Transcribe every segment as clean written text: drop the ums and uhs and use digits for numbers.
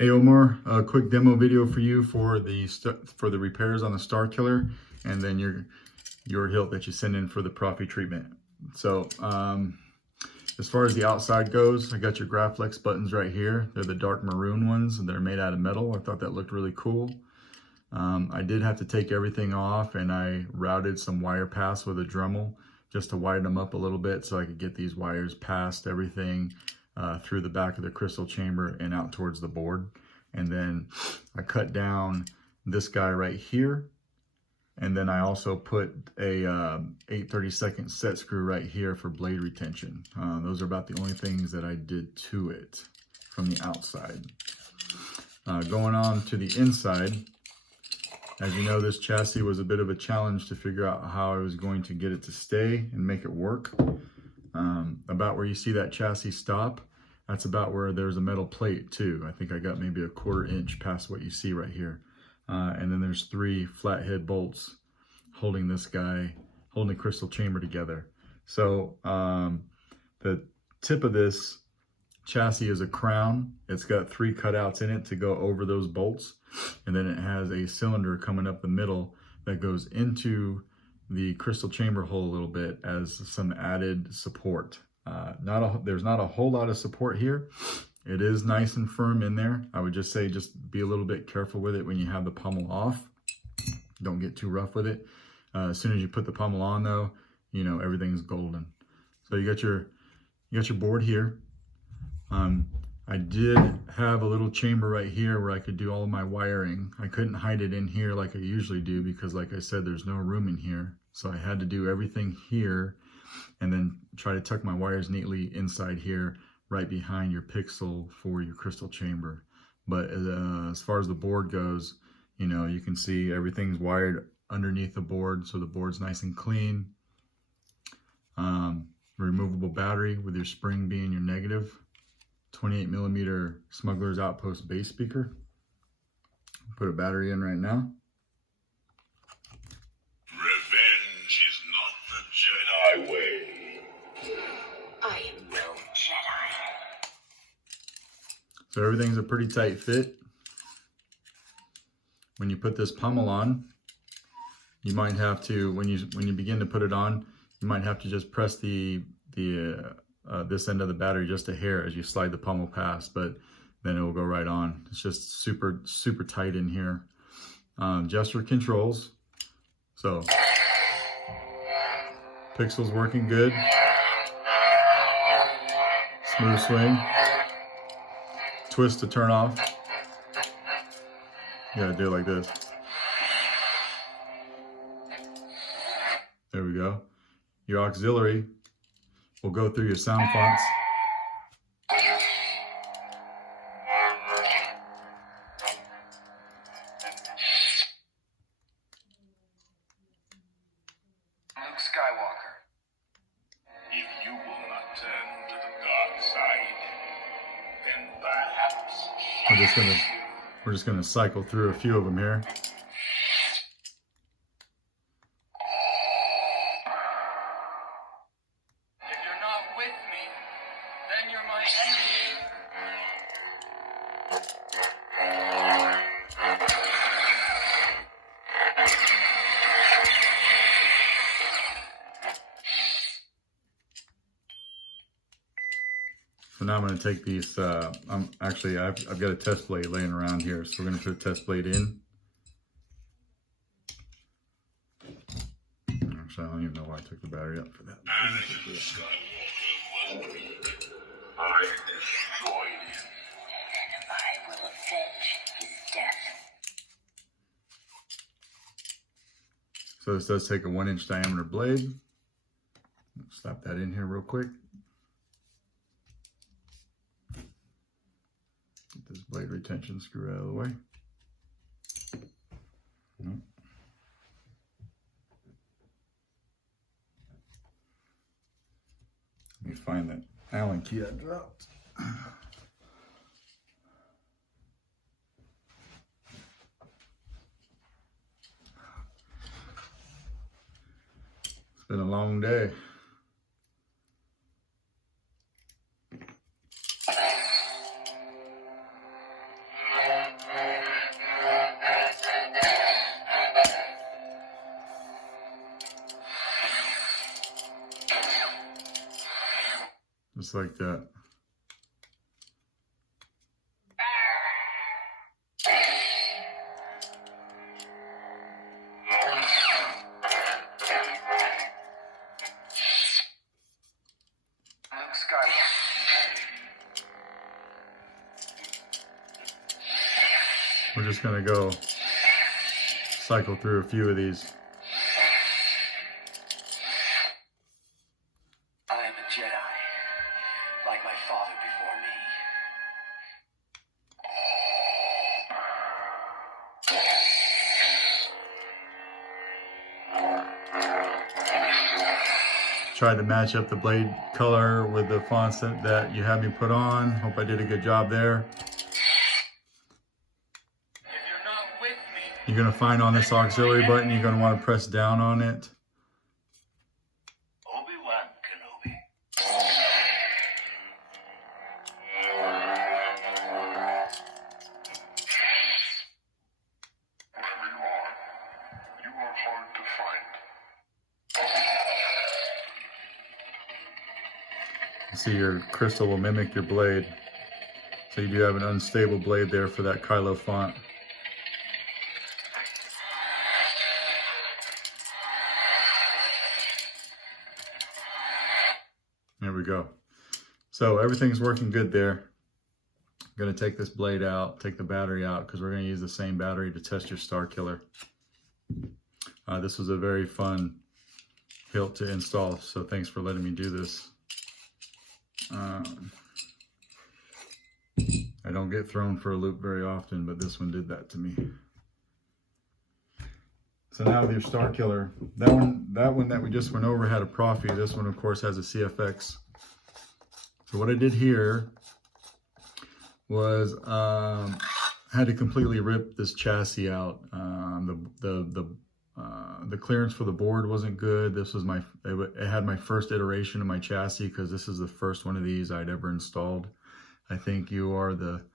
Hey Omar, a quick demo video for you for the repairs on the Starkiller, and then your hilt that you send in for the Proffie treatment. So as far as the outside goes, I got your Graflex buttons right here. They're the dark maroon ones, and they're made out of metal. I thought that looked really cool. I did have to take everything off, and I routed some wire paths with a Dremel just to widen them up a little bit so I could get these wires past everything through the back of the crystal chamber and out towards the board. And then I cut down this guy right here, and then I also put a 8/32 set screw right here for blade retention. Those are about the only things that I did to it from the outside. Going on to the inside, as you know, this chassis was a bit of a challenge to figure out how I was going to get it to stay and make it work. About where you see that chassis stop, that's about where there's a metal plate too. I think I got maybe a 1/4 inch past what you see right here. And then there's 3 flathead bolts holding this guy, holding the crystal chamber together. So the tip of this chassis is a crown. It's got 3 cutouts in it to go over those bolts. And then it has a cylinder coming up the middle that goes into the crystal chamber hole a little bit as some added support. There's not a whole lot of support here. It is nice and firm in there. I would just say just be a little bit careful with it when you have the pommel off. Don't get too rough with it. As soon as you put the pommel on though, you know, everything's golden. So you got your board here. I did have a little chamber right here where I could do all of my wiring. I couldn't hide it in here like I usually do because, like I said, there's no room in here. So I had to do everything here and then try to tuck my wires neatly inside here, right behind your pixel for your crystal chamber. But as far as the board goes, you know, you can see everything's wired underneath the board, so the board's nice and clean. Removable battery with your spring being your negative. 28mm Smuggler's Outpost bass speaker. Put a battery in right now. Revenge is not the Jedi way. I am no Jedi. So everything's a pretty tight fit. When you put this pommel on, you might have to, when you begin to put it on, you might have to just press this end of the battery just a hair as you slide the pommel past, but then it will go right on. It's just super, super tight in here. Gesture controls. So pixel's working good. Smooth swing. Twist to turn off. You gotta do it like this. There we go. Your auxiliary will go through your sound fonts. Luke Skywalker. If you will not turn to the dark side, then perhaps We're just gonna cycle through a few of them here. If you're not with me, then you're my enemy. So now I'm going to take these, I've got a test blade laying around here, so we're going to put a test blade in. Actually, I don't even know why I took the battery up for that. Anakin Skywalker was weak. I destroyed him. And I will avenge his death. So this does take a 1-inch diameter blade. Slap that in here real quick. Get this blade retention screw out of the way. Nope. Let me find that Allen key I dropped. It's been a long day. just like that. We're just gonna go cycle through a few of these. I am a Jedi, like my father before me. Tried to match up the blade color with the fonts that you had me put on. Hope I did a good job there. You're going to find on this auxiliary button, you're going to want to press down on it. Obi-Wan Kenobi. You are hard to find. See, your crystal will mimic your blade. So you do have an unstable blade there for that Kylo font. There we go. So everything's working good there. I'm going to take this blade out, take the battery out, because we're going to use the same battery to test your Starkiller. This was a very fun hilt to install, so thanks for letting me do this. I don't get thrown for a loop very often, but this one did that to me. So now with your Starkiller, that one that we just went over had a Proffie. This one, of course, has a CFX. So what I did here was had to completely rip this chassis out. The clearance for the board wasn't good. This was it had my first iteration of my chassis, because this is the first one of these I'd ever installed. I think you are the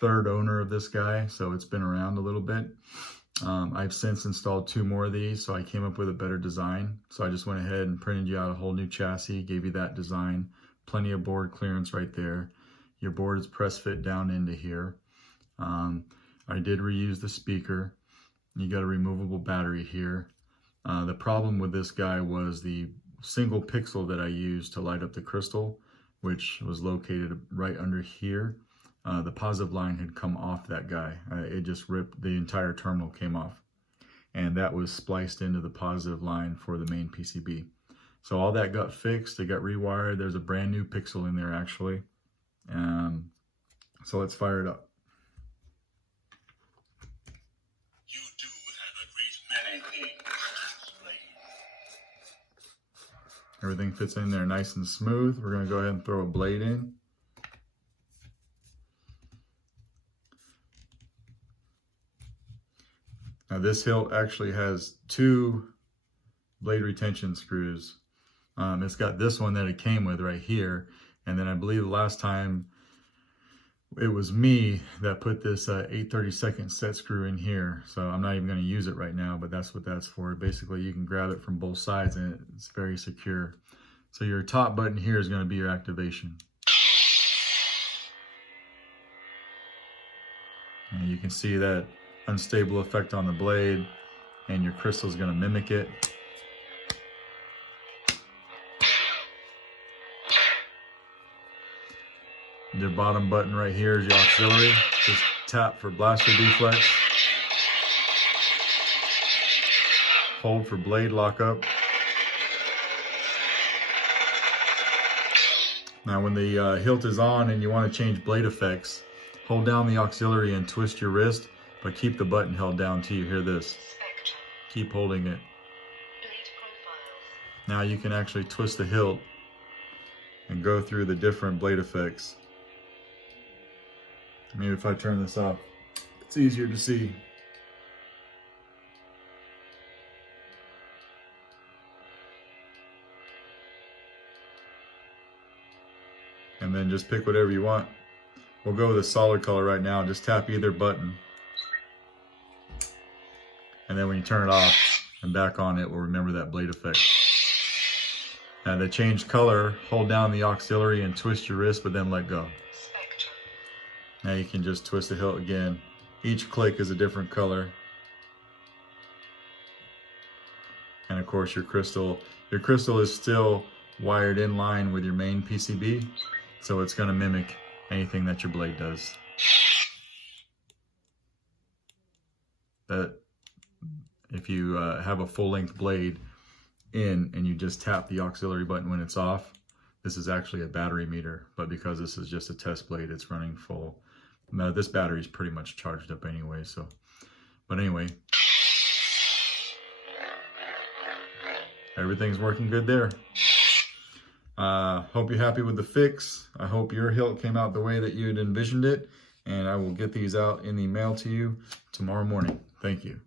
third owner of this guy, so it's been around a little bit. I've since installed 2 more of these, so I came up with a better design. So I just went ahead and printed you out a whole new chassis, gave you that design, plenty of board clearance right there. Your board is press fit down into here. I did reuse the speaker. You got a removable battery here. The problem with this guy was the single pixel that I used to light up the crystal, which was located right under here. The positive line had come off that guy. It just ripped, the entire terminal came off. And that was spliced into the positive line for the main PCB. So all that got fixed, it got rewired. There's a brand new pixel in there actually. So let's fire it up. You do have a great many things to explain. Everything fits in there nice and smooth. We're gonna go ahead and throw a blade in. Now this hilt actually has 2 blade retention screws. It's got this one that it came with right here. And then I believe the last time it was me that put this 8/32 set screw in here. So I'm not even going to use it right now, but that's what that's for. Basically, you can grab it from both sides and it's very secure. So your top button here is going to be your activation. And you can see that unstable effect on the blade, and your crystal is going to mimic it. Your bottom button right here is your auxiliary. Just tap for blaster deflex. Hold for blade lockup. Now when the hilt is on and you want to change blade effects, hold down the auxiliary and twist your wrist, but keep the button held down till you hear this. Keep holding it. Now you can actually twist the hilt and go through the different blade effects. Maybe if I turn this off, it's easier to see. And then just pick whatever you want. We'll go with a solid color right now. Just tap either button. And then when you turn it off and back on, it will remember that blade effect. Now to change color, hold down the auxiliary and twist your wrist, but then let go. Now you can just twist the hilt again. Each click is a different color. And of course your crystal is still wired in line with your main PCB, so it's going to mimic anything that your blade does. That if you have a full-length blade in and you just tap the auxiliary button when it's off, this is actually a battery meter, but because this is just a test blade, it's running full. Now this battery is pretty much charged up anyway, so, but anyway, everything's working good there. Hope you're happy with the fix. I hope your hilt came out the way that you had envisioned it, and I will get these out in the mail to you tomorrow morning. Thank you.